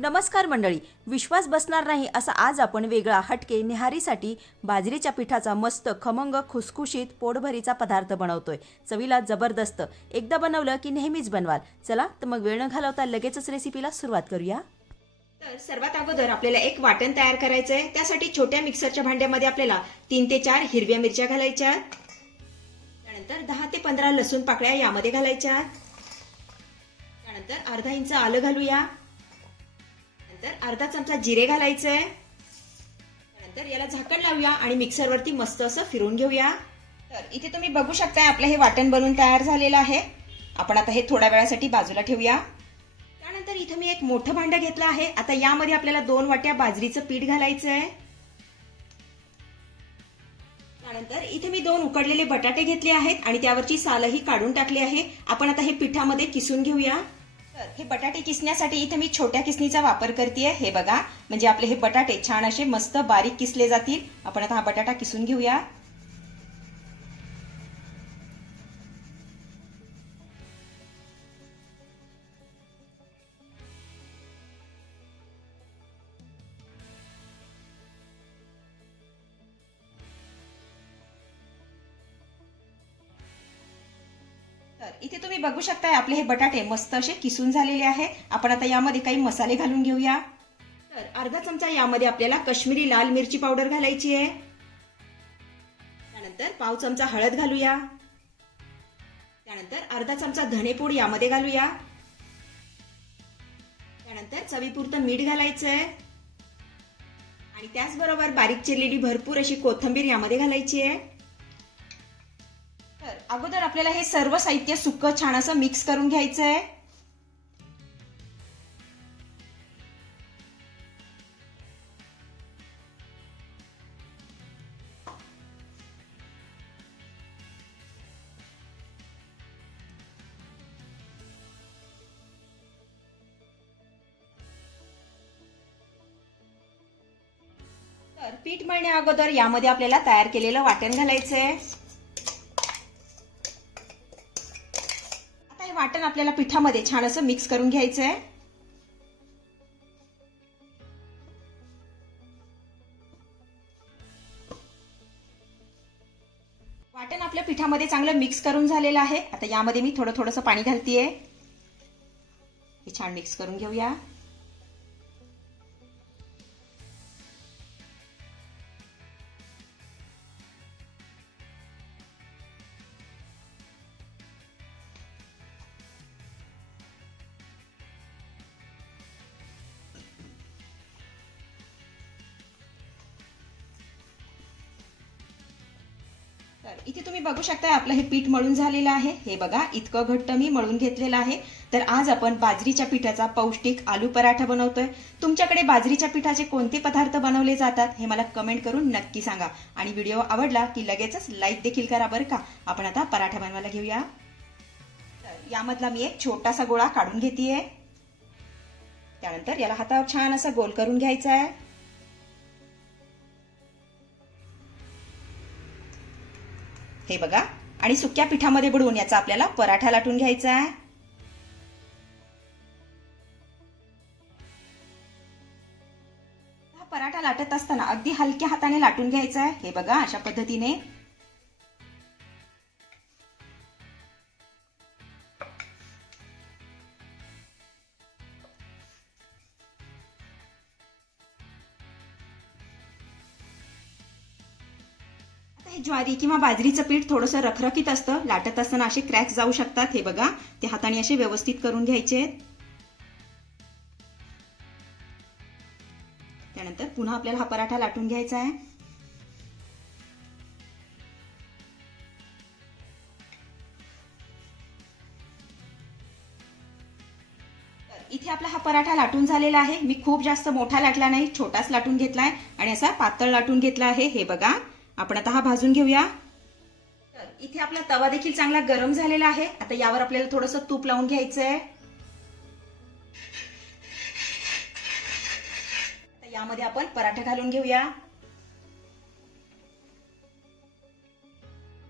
नमस्कार मंडळी विश्वास बसणार नाही असा आज आपण वेगळा हटके निहारीसाठी बाजरीच्या पिठाचा मस्त खमंग खुसखुशीत पोटभरीचा पदार्थ बनवतोय. चवीला जबरदस्त. एकदा बनवलं की नेहमीच बनवाल. चला तर मग वेळ न घालवता लगेचच रेसिपीला सुरुवात करूया. तर सर्वात अगोदर आपल्याला एक वाटण तयार करायचं आहे त्यासाठी छोट्या मिक्सरच्या भांड्यामध्ये आपल्याला तीन ते चार हिरव्या मिरच्या घालायच्या. त्यानंतर दहा ते पंधरा लसूण पाकळ्या यामध्ये घालायच्या. त्यानंतर अर्धा इंच आलं घालूया. त्यानंतर अर्धा चमचा जिरे घालायचं. आहे त्यानंतर याला झाकण लावूया आणि मिक्सरवरती मस्त असं फिरून घेऊया. तर इथे तुम्ही बघू शकताय आपलं हे वाटण बनवून तयार झालेलं आहे. आपण आता हे थोड्या वेळासाठी बाजूला ठेवूया. त्यानंतर इथं मी एक मोठं भांडं घेतलं आहे. आता यामध्ये आपल्याला दोन वाट्या बाजरीचं पीठ घालायचं आहे त्यानंतर इथे मी दोन उकडलेले बटाटे घेतले आहेत आणि त्यावरची सालही काढून टाकली आहे. आपण आता हे पिठामध्ये किसून घेऊया. हे बटाटे किसण्यासाठी इथे मी छोट्या किसणीचा वापर करते हे बघा म्हणजे आपले हे बटाटे छान असे मस्त बारीक किसले जातील. आपण आता हा बटाटा किसून घेऊया. तर इथे तुम्ही बघू शकताय आपले हे बटाटे मस्त असे किसून झालेले आहे. आपण आता यामध्ये काही मसाले घालून घेऊया. तर अर्धा चमचा यामध्ये आपल्याला कश्मीरी लाल मिरची पावडर घालायची आहे. त्यानंतर पाव चमचा हळद घालूया. त्यानंतर अर्धा चमचा धनेपूड यामध्ये घालूया. त्यानंतर चवीपुरतं मीठ घालायचं आहे आणि त्याचबरोबर बारीक चिरलेली भरपूर अशी कोथिंबीर यामध्ये घालायची आहे. तर अगोदर आपल्याला हे सर्व साहित्य सुक छान असं मिक्स करून घ्यायचं आहे तर पीठ मळण्या अगोदर यामध्ये आपल्याला तयार केलेलं वाटण घालायचं आहे वाटण आपल्याला पिठामध्ये छान असं मिक्स करून घ्यायचं आहे वाटण आपल्या पिठामध्ये चांगलं मिक्स करून झालेलं आहे. आता यामध्ये मी थोडं थोडंसं पाणी घालतीये. हे छान मिक्स करून घेऊया. तर इथे तुम्ही बघू शकता आपलं हे पीठ मळून झालेलं आहे. हे बघा इतकं घट्ट मी मळून घेतलेलं आहे. तर आज आपण बाजरीच्या पिठाचा पौष्टिक आलू पराठा बनवतोय. तुमच्याकडे बाजरीच्या पिठाचे कोणते पदार्थ बनवले जातात हे मला कमेंट करून नक्की सांगा. आणि व्हिडिओ आवडला की लगेचच लाईक देखील करा बरं का. आपण आता पराठा बनवायला घेऊया. तर यामधला मी एक छोटासा गोळा काढून घेतेय. त्यानंतर याला हातावर छान असा गोल करून घ्यायचा आहे हे बघा. आणि सुक्या पिठामध्ये बुडवून याचा आपल्याला पराठा लाटून घ्यायचा आहे. पराठा लाटत असताना अगदी हलक्या हाताने लाटून घ्यायचा आहे. हे बघा अशा पद्धतीने. ज्वारी किंवा बाजरीचं पीठ थोडंसं रखरखीत असतं लाटत असताना असे क्रॅक्स जाऊ शकतात हे बघा. ते हाताने असे व्यवस्थित करून घ्यायचे आहेत. त्यानंतर पुन्हा आपल्याला हा पराठा लाटून घ्यायचा आहे. इथे आपला हा पराठा लाटून झालेला आहे. मी खूप जास्त मोठा लाटला नाही छोटाच लाटून घेतलाय आणि असा पातळ लाटून घेतला आहे हे बघा. आपण आता हा भाजून घेऊया. तर इथे आपला तवा देखील चांगला गरम झालेला आहे. आता यावर आपल्याला थोडस तूप लावून घ्यायचं आहे यामध्ये आपण पराठा घालून घेऊया.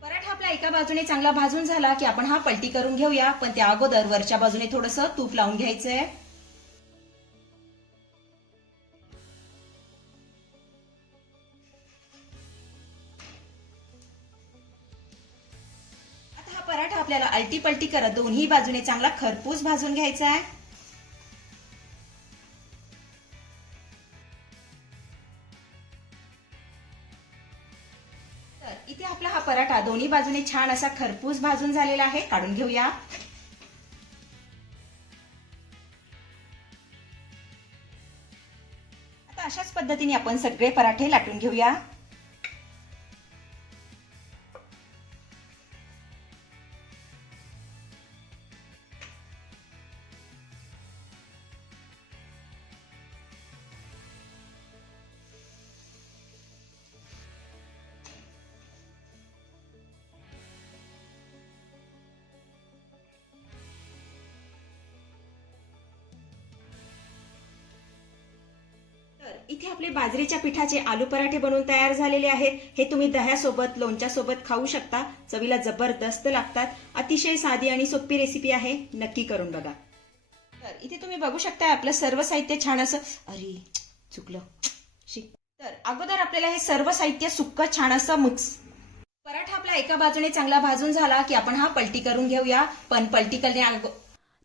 पराठा आपला एका बाजूने चांगला भाजून झाला की आपण हा पलटी करून घेऊया. पण त्या अगोदर वरच्या बाजूने थोडस तूप लावून घ्यायचंय. पराठा आपल्याला अलटी पलटी करत दोन्ही बाजूने चांगला खरपूस भाजून घ्यायचा आहे. तर इथे आपला हा पराठा दोन्ही बाजूने छान असा खरपूस भाजून झालेला आहे. काढून घेऊया. आता अशाच पद्धतीने आपण सगळे पराठे लाटून घेऊया. इथे आपले बाजरीच्या पिठाचे आलू पराठे बनवून तयार झालेले आहेत. हे तुम्ही दह्यासोबत लोणच्यासोबत खाऊ शकता. चवीला जबरदस्त लागतात. अतिशय साधी आणि सोपी रेसिपी आहे. नक्की करून बघा. तर इथे तुम्ही बघू शकता आपलं सर्व साहित्य छान असं अरे चुकलं. तर अगोदर आपल्याला हे सर्व साहित्य सुक्क छान असं मिक्स पराठा आपला एका बाजूने चांगला भाजून झाला की आपण हा पलटी करून घेऊया. पण पलटी करण्या